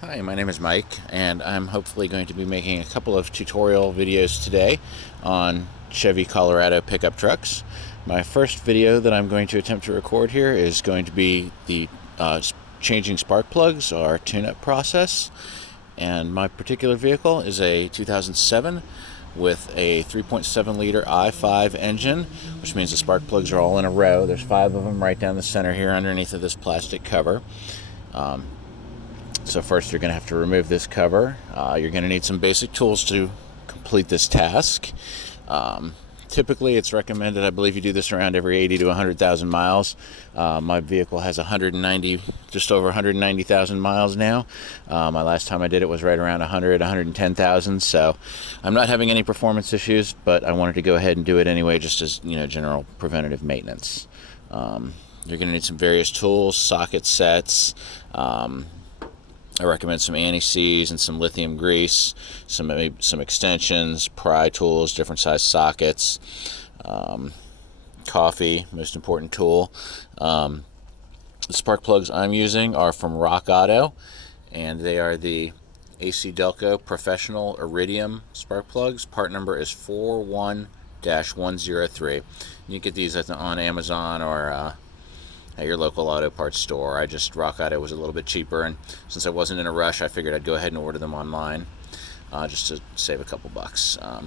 Hi, my name is Mike, and I'm hopefully going to be making a couple of tutorial videos today on Chevy Colorado pickup trucks. My first video that I'm going to attempt to record here is going to be the changing spark plugs, our tune-up process. And my particular vehicle is a 2007 with a 3.7 liter i5 engine, which means the spark plugs are all in a row. There's 5 of them right down the center here underneath of this plastic cover. So first you're going to have to remove this cover. You're going to need some basic tools to complete this task. Typically it's recommended, I believe, you do this around every 80 to 100,000 miles. My vehicle has just over 190,000 miles now. My last time I did it was right around 110,000. So I'm not having any performance issues, but I wanted to go ahead and do it anyway, just as general preventative maintenance. You're going to need some various tools, socket sets. I recommend some anti-seize and some lithium grease, some extensions, pry tools, different size sockets, coffee, most important tool. The spark plugs I'm using are from Rock Auto, and they are the AC Delco Professional Iridium spark plugs. Part number is 41-103. You get these on Amazon or at your local auto parts store. Rock Auto was a little bit cheaper, and since I wasn't in a rush, I figured I'd go ahead and order them online just to save a couple bucks. I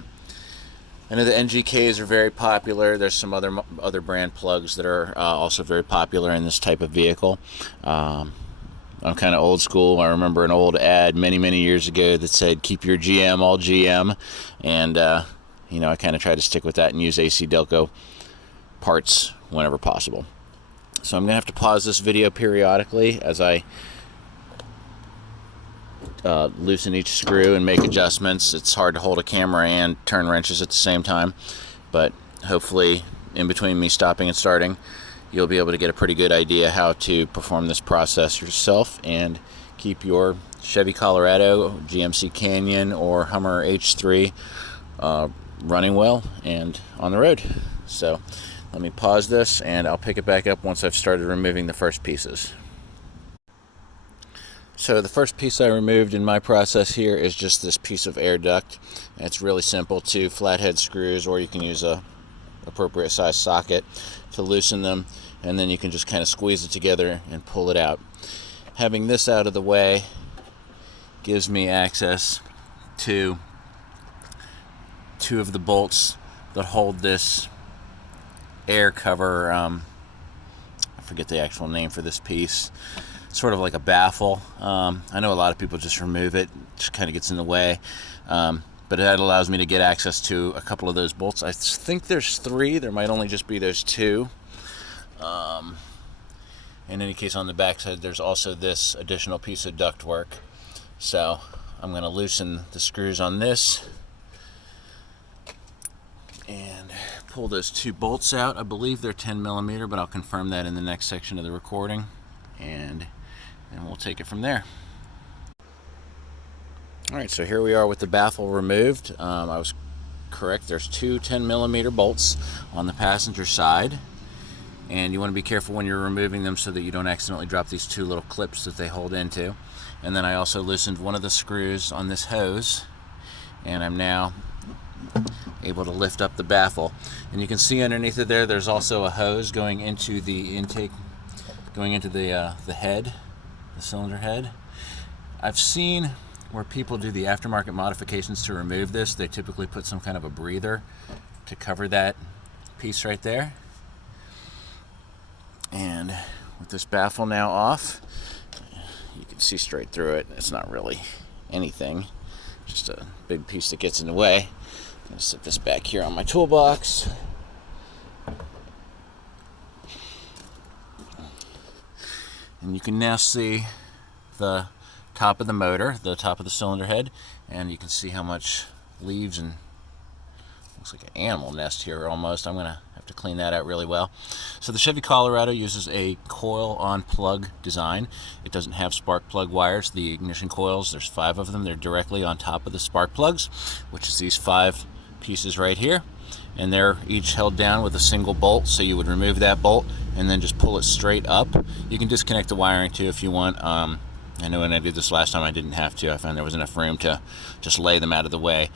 know the NGKs are very popular. There's some other brand plugs that are also very popular in this type of vehicle. I'm kind of old school. I remember an old ad many years ago that said, "Keep your GM all GM," and I kind of try to stick with that and use AC Delco parts whenever possible. So I'm going to have to pause this video periodically as I loosen each screw and make adjustments. It's hard to hold a camera and turn wrenches at the same time, but hopefully in between me stopping and starting, you'll be able to get a pretty good idea how to perform this process yourself and keep your Chevy Colorado, GMC Canyon, or Hummer H3 running well and on the road. So let me pause this, and I'll pick it back up once I've started removing the first pieces. So the first piece I removed in my process here is just this piece of air duct. And it's really simple. 2 flathead screws, or you can use a appropriate size socket to loosen them, and then you can just kind of squeeze it together and pull it out. Having this out of the way gives me access to 2 of the bolts that hold this air cover. I forget the actual name for this piece. It's sort of like a baffle. I know a lot of people just remove it, just kind of gets in the way, but that allows me to get access to a couple of those bolts. I think there's 3. There might only just be those 2. In any case, on the back side there's also this additional piece of ductwork. So I'm going to loosen the screws on this and pull those 2 bolts out. I believe they're 10 millimeter, but I'll confirm that in the next section of the recording, and we'll take it from there. Alright, so here we are with the baffle removed. I was correct. There's 2 10 millimeter bolts on the passenger side, and you want to be careful when you're removing them so that you don't accidentally drop these 2 little clips that they hold into. And then I also loosened one of the screws on this hose, and I'm now able to lift up the baffle, and you can see underneath it there's also a hose going into the intake, going into the head, the cylinder head. I've seen where people do the aftermarket modifications to remove this. They typically put some kind of a breather to cover that piece right there. And with this baffle now off, you can see straight through it. It's not really anything, just a big piece that gets in the way. I'm going to set this back here on my toolbox. And you can now see the top of the motor, the top of the cylinder head, and you can see how much leaves and looks like an animal nest here almost. I'm going to have to clean that out really well. So the Chevy Colorado uses a coil on plug design. It doesn't have spark plug wires. The ignition coils, there's 5 of them. They're directly on top of the spark plugs, which is these 5 pieces right here, and they're each held down with a single bolt. So you would remove that bolt and then just pull it straight up. You can disconnect the wiring too if you want. I know when I did this last time I didn't have to. I found there was enough room to just lay them out of the way.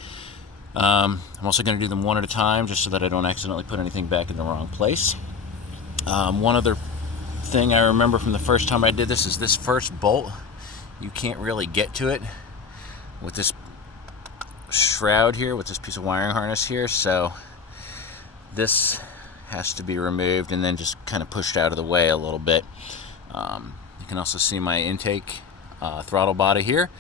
I'm also going to do them one at a time just so that I don't accidentally put anything back in the wrong place. One other thing I remember from the first time I did this is this first bolt. You can't really get to it with this shroud here, with this piece of wiring harness here, so this has to be removed and then just kind of pushed out of the way a little bit. You can also see my intake throttle body here,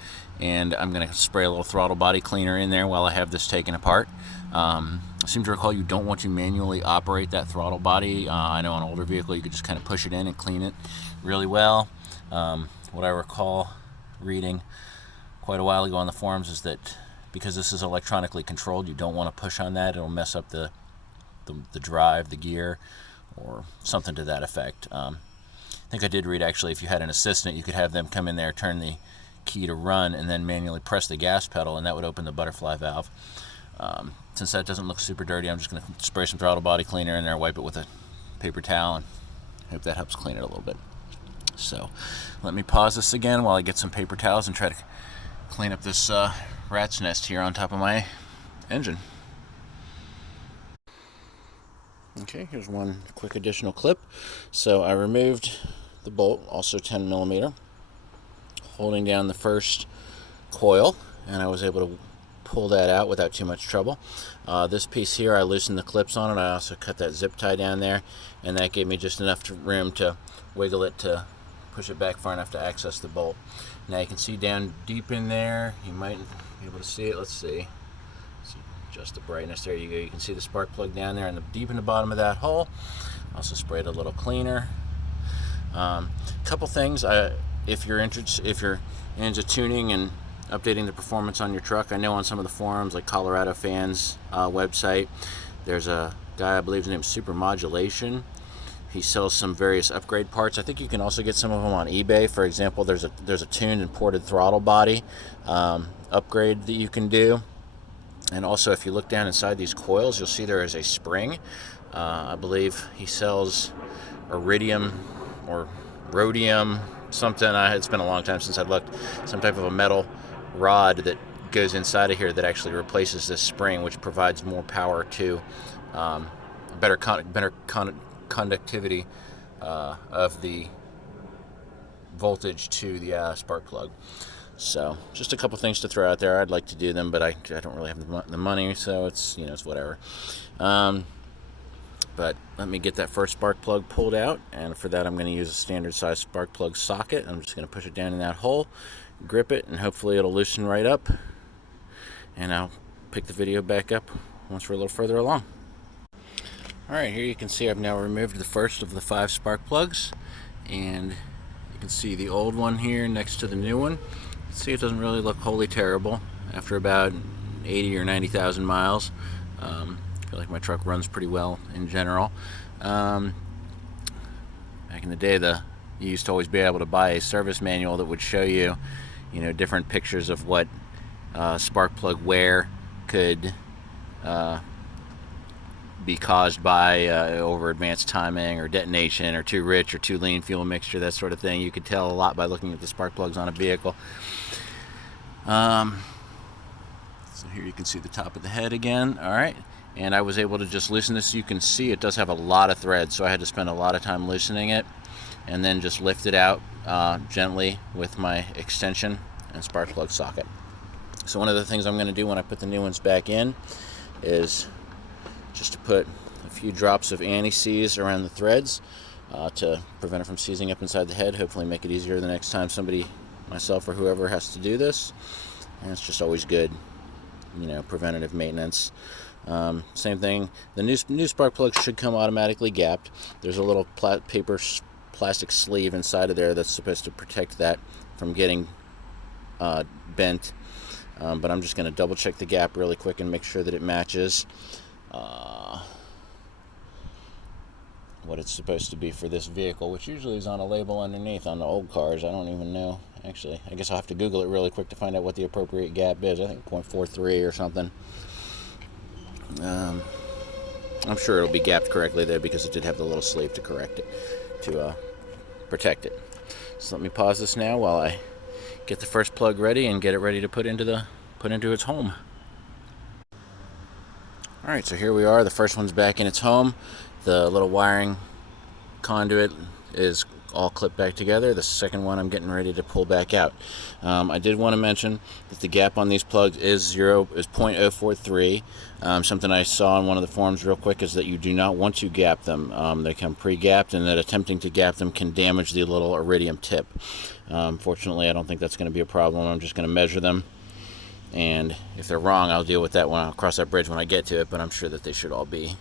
and I'm going to spray a little throttle body cleaner in there while I have this taken apart. I seem to recall you don't want to manually operate that throttle body. I know on an older vehicle you could just kind of push it in and clean it really well. What I recall reading quite a while ago on the forums is that because this is electronically controlled, you don't want to push on that. It'll mess up the drive, the gear, or something to that effect. I think I did read actually if you had an assistant, you could have them come in there, turn the key to run, and then manually press the gas pedal, and that would open the butterfly valve. Since that doesn't look super dirty, I'm just going to spray some throttle body cleaner in there, wipe it with a paper towel, and hope that helps clean it a little bit. So let me pause this again while I get some paper towels and try to clean up this rat's nest here on top of my engine. Okay, here's one quick additional clip. So I removed the bolt, also 10 millimeter, holding down the first coil, and I was able to pull that out without too much trouble. This piece here, I loosened the clips on it. I also cut that zip tie down there, and that gave me just enough room to wiggle it to push it back far enough to access the bolt. Now you can see down deep in there, you might be able to see it. Let's see. Adjust the brightness. There you go. You can see the spark plug down there, and deep in the bottom of that hole. Also sprayed a little cleaner. Couple things. If you're into tuning and updating the performance on your truck, I know on some of the forums, like Colorado Fans website, there's a guy, I believe his name is Super Modulation. He sells some various upgrade parts. I think you can also get some of them on eBay. For example, there's a tuned and ported throttle body upgrade that you can do. And also, if you look down inside these coils, you'll see there is a spring. I believe he sells iridium or rhodium, something. It's been a long time since I looked. Some type of a metal rod that goes inside of here that actually replaces this spring, which provides more power to better conductivity of the voltage to the spark plug. So just a couple things to throw out there. I'd like to do them, but I don't really have the money, so it's whatever. But let me get that first spark plug pulled out, and for that I'm going to use a standard size spark plug socket. I'm just going to push it down in that hole, grip it, and hopefully it'll loosen right up, and I'll pick the video back up once we're a little further along. Alright, here you can see I've now removed the first of the 5 spark plugs, and you can see the old one here next to the new one. See, it doesn't really look wholly terrible after about 80 or 90,000 miles. I feel like my truck runs pretty well in general. Back in the day, you used to always be able to buy a service manual that would show you, different pictures of what spark plug wear could be caused by over advanced timing or detonation or too rich or too lean fuel mixture, that sort of thing. You could tell a lot by looking at the spark plugs on a vehicle. So here you can see the top of the head again. All right, and I was able to just loosen this. You can see it does have a lot of thread, so I had to spend a lot of time loosening it and then just lift it out gently with my extension and spark plug socket. So one of the things I'm going to do when I put the new ones back in is just to put a few drops of anti-seize around the threads to prevent it from seizing up inside the head. Hopefully make it easier the next time myself or whoever has to do this. And it's just always good, preventative maintenance. Same thing, the new spark plugs should come automatically gapped. There's a little plastic sleeve inside of there that's supposed to protect that from getting bent. But I'm just going to double check the gap really quick and make sure that it matches what it's supposed to be for this vehicle, which usually is on a label underneath. On the old cars, I don't even know. Actually, I guess I'll have to Google it really quick to find out what the appropriate gap is. I think 0.43 or something. I'm sure it'll be gapped correctly there because it did have the little sleeve to correct it, to protect it. So let me pause this now while I get the first plug ready and get it ready to put into its home. Alright, so here we are. The first one's back in its home. The little wiring conduit is all clipped back together. The second one I'm getting ready to pull back out. I did want to mention that the gap on these plugs is 0.043. Something I saw on one of the forums real quick is that you do not want to gap them. They come pre-gapped, and that attempting to gap them can damage the little iridium tip. Fortunately, I don't think that's going to be a problem. I'm just going to measure them, and if they're wrong, I'll deal with that when I'll cross that bridge when I get to it, but I'm sure that they should all be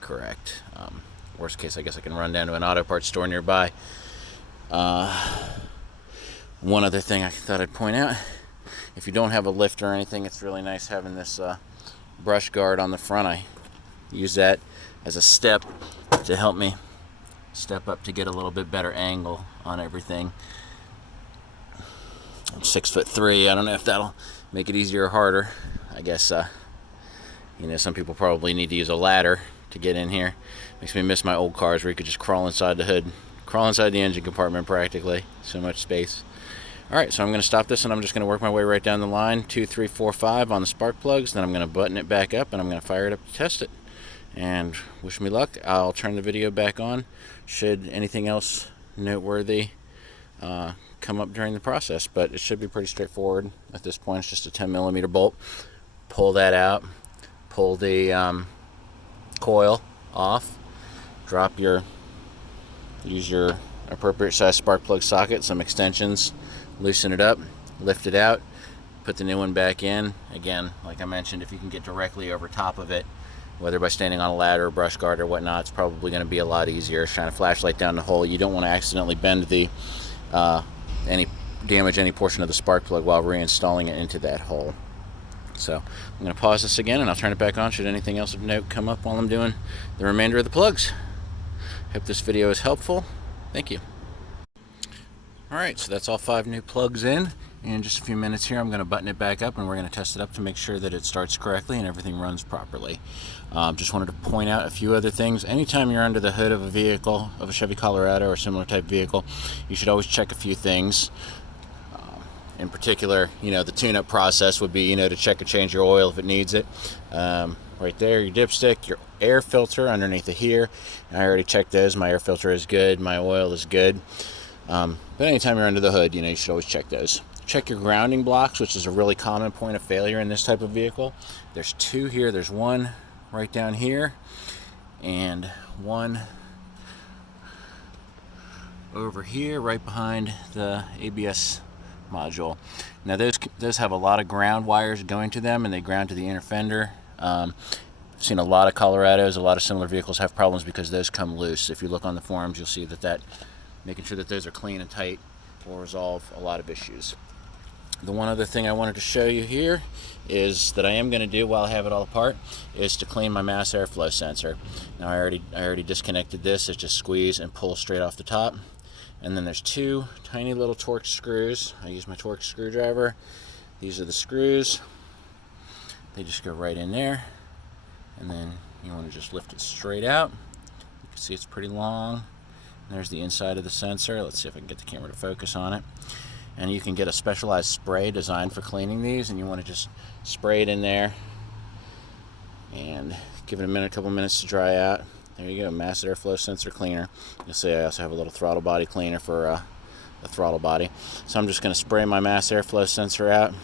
correct. Worst case, I guess I can run down to an auto parts store nearby. One other thing I thought I'd point out, if you don't have a lift or anything, it's really nice having this brush guard on the front. I use that as a step to help me step up to get a little bit better angle on everything. I'm 6'3". I don't know if that'll make it easier or harder. I guess some people probably need to use a ladder to get in here. Makes me miss my old cars where you could just crawl inside the hood, crawl inside the engine compartment practically. So much space. Alright, so I'm going to stop this and I'm just going to work my way right down the line, 2, 3, 4, 5 on the spark plugs. Then I'm going to button it back up and I'm going to fire it up to test it. And wish me luck. I'll turn the video back on should anything else noteworthy come up during the process, but it should be pretty straightforward at this point. It's just a 10mm bolt. Pull that out, pull the coil off, use your appropriate size spark plug socket, some extensions, loosen it up, lift it out, put the new one back in. Again, like I mentioned, if you can get directly over top of it, whether by standing on a ladder or brush guard or whatnot, it's probably going to be a lot easier. Shine a flashlight down the hole. You don't want to accidentally bend damage any portion of the spark plug while reinstalling it into that hole. So I'm going to pause this again and I'll turn it back on should anything else of note come up while I'm doing the remainder of the plugs. Hope this video is helpful. Thank you. Alright, so that's all 5 new plugs in. In just a few minutes here, I'm going to button it back up and we're going to test it up to make sure that it starts correctly and everything runs properly. Just wanted to point out a few other things. Anytime you're under the hood of a vehicle, of a Chevy Colorado or similar type vehicle, you should always check a few things. In particular, the tune-up process would be, to check and change your oil if it needs it. Right there, your dipstick, your air filter underneath of here. I already checked those. My air filter is good. My oil is good. But anytime you're under the hood, you should always check those. Check your grounding blocks, which is a really common point of failure in this type of vehicle. There's 2 here. There's one right down here and one over here right behind the ABS module. Now those have a lot of ground wires going to them and they ground to the inner fender. I've seen a lot of Colorados, a lot of similar vehicles have problems because those come loose. If you look on the forums, you'll see that making sure that those are clean and tight will resolve a lot of issues. The one other thing I wanted to show you here is that I am going to do while I have it all apart is to clean my mass airflow sensor. Now I already disconnected this. It's just squeeze and pull straight off the top. And then there's 2 tiny little Torx screws. I use my Torx screwdriver. These are the screws. They just go right in there. And then you want to just lift it straight out. You can see it's pretty long. And there's the inside of the sensor. Let's see if I can get the camera to focus on it. And you can get a specialized spray designed for cleaning these, and you want to just spray it in there and give it a couple minutes to dry out. There you go, mass airflow sensor cleaner. You'll see I also have a little throttle body cleaner for the throttle body. So I'm just going to spray my mass airflow sensor out.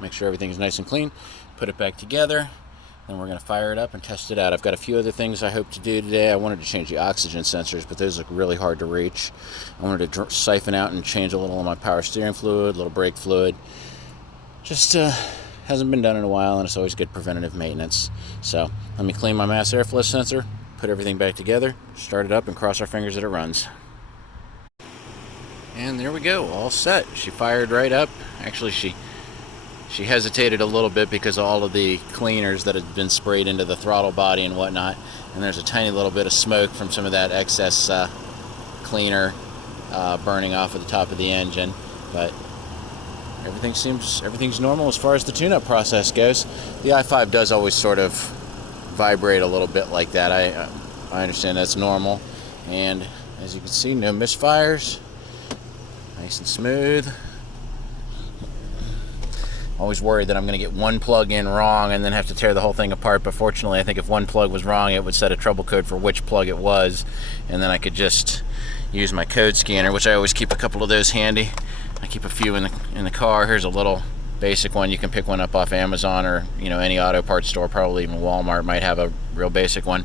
Make sure everything's nice and clean. Put it back together. Then we're going to fire it up and test it out. I've got a few other things I hope to do today. I wanted to change the oxygen sensors, but those look really hard to reach. I wanted to siphon out and change a little of my power steering fluid, a little brake fluid. Just hasn't been done in a while, and it's always good preventative maintenance. So let me clean my mass airflow sensor, put everything back together, start it up, and cross our fingers that it runs. And there we go, all set. She fired right up. Actually, she hesitated a little bit because of all of the cleaners that had been sprayed into the throttle body and whatnot. And there's a tiny little bit of smoke from some of that excess cleaner burning off at the top of the engine. But everything's normal as far as the tune-up process goes. The i5 does always sort of vibrate a little bit like that. I understand that's normal. And as you can see, no misfires. Nice and smooth. Always worried that I'm going to get one plug in wrong and then have to tear the whole thing apart, but fortunately I think if one plug was wrong it would set a trouble code for which plug it was, and then I could just use my code scanner, which I always keep a couple of those handy. I keep a few in the car. Here's a little basic one. You can pick one up off Amazon or any auto parts store, probably even Walmart might have a real basic one,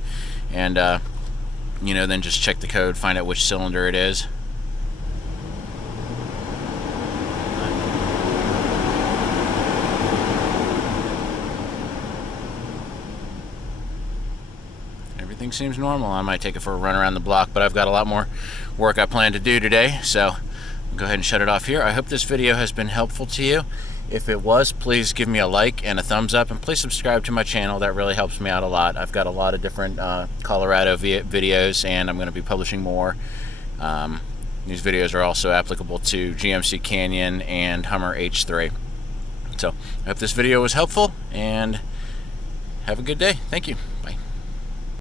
and then just check the code, find out which cylinder it is. Everything seems normal. I might take it for a run around the block, but I've got a lot more work I plan to do today, so I'll go ahead and shut it off here. I hope this video has been helpful to you. If it was, please give me a like and a thumbs up, and please subscribe to my channel. That really helps me out a lot. I've got a lot of different Colorado videos, and I'm going to be publishing more. These videos are also applicable to GMC Canyon and Hummer H3. So I hope this video was helpful, and have a good day. Thank you. Bye.